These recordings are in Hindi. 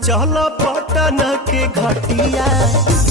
चलो पटना के घटिया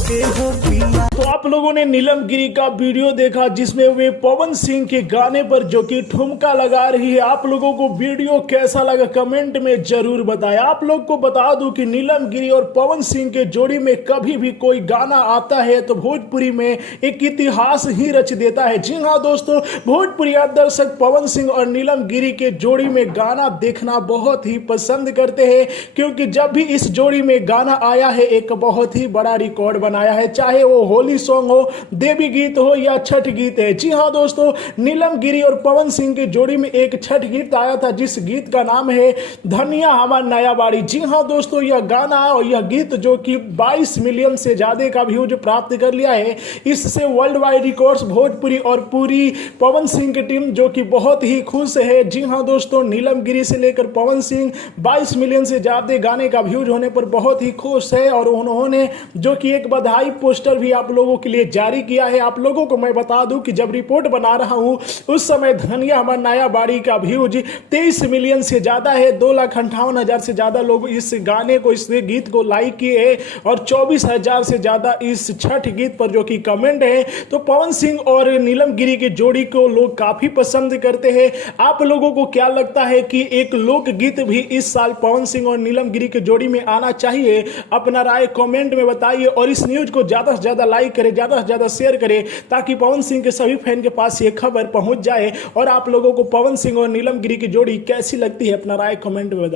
हो पिया। तो आप लोगों ने नीलम गिरी का वीडियो देखा जिसमें वे पवन सिंह के गाने पर जो कि ठुमका लगा रही है। आप लोगों को वीडियो कैसा लगा कमेंट में जरूर बताएं। आप लोग को बता दूं कि नीलम गिरी और पवन सिंह के जोड़ी में कभी भी कोई गाना आता है तो भोजपुरी में एक इतिहास ही रच देता है। जी हाँ दोस्तों, भोजपुरी दर्शक पवन सिंह और नीलम गिरी के जोड़ी में गाना देखना बहुत ही पसंद करते हैं, क्योंकि जब भी इस जोड़ी में गाना आया है एक बहुत ही बड़ा रिकॉर्ड बनाया है, चाहे वो होली सॉन्ग हो, देवी गीत हो या छठ गीत है। जी हाँ दोस्तों, नीलम गिरी और पवन सिंह की जोड़ी में एक छठ गीत आया था जिस गीत का नाम है धनिया हमार नया बाड़ी। जी हाँ दोस्तों, यह गाना और यह गीत जो कि 22 मिलियन से ज्यादा का व्यूज प्राप्त कर लिया है, इससे वर्ल्ड वाइड रिकॉर्ड्स भोजपुरी और पूरी पवन सिंह की टीम जो कि बहुत ही खुश है। जी हाँ दोस्तों, नीलम गिरी से लेकर पवन सिंह 22 मिलियन से ज्यादा गाने का व्यूज होने पर बहुत ही खुश है और उन्होंने जो कि एक बधाई पोस्टर भी आप लोगों के लिए जारी किया है। आप लोगों को मैं बता दूं कि जब रिपोर्ट बना रहा हूं उस समय धनिया हमार नया बाड़ी का व्यूज 23 मिलियन से ज्यादा है। 2,58,000 से ज्यादा लोग इस गाने को, इस गीत को लाइक किए और 24,000 से ज्यादा इस छठ गीत पर जो कि कमेंट है। तो पवन सिंह और नीलम गिरी की जोड़ी को लोग काफी पसंद करते हैं। आप लोगों को क्या लगता है कि एक लोक गीत भी इस साल पवन सिंह और नीलम गिरी की जोड़ी में आना चाहिए? अपना राय कमेंट में बताइए और इस न्यूज को ज्यादा से ज्यादा लाइक करें, ज्यादा से ज्यादा शेयर करें, ताकि पवन सिंह के सभी फैन के पास ये खबर पहुंच जाए। और आप लोगों को पवन सिंह और नीलम गिरी की जोड़ी कैसी लगती है अपना राय कमेंट में बताइए।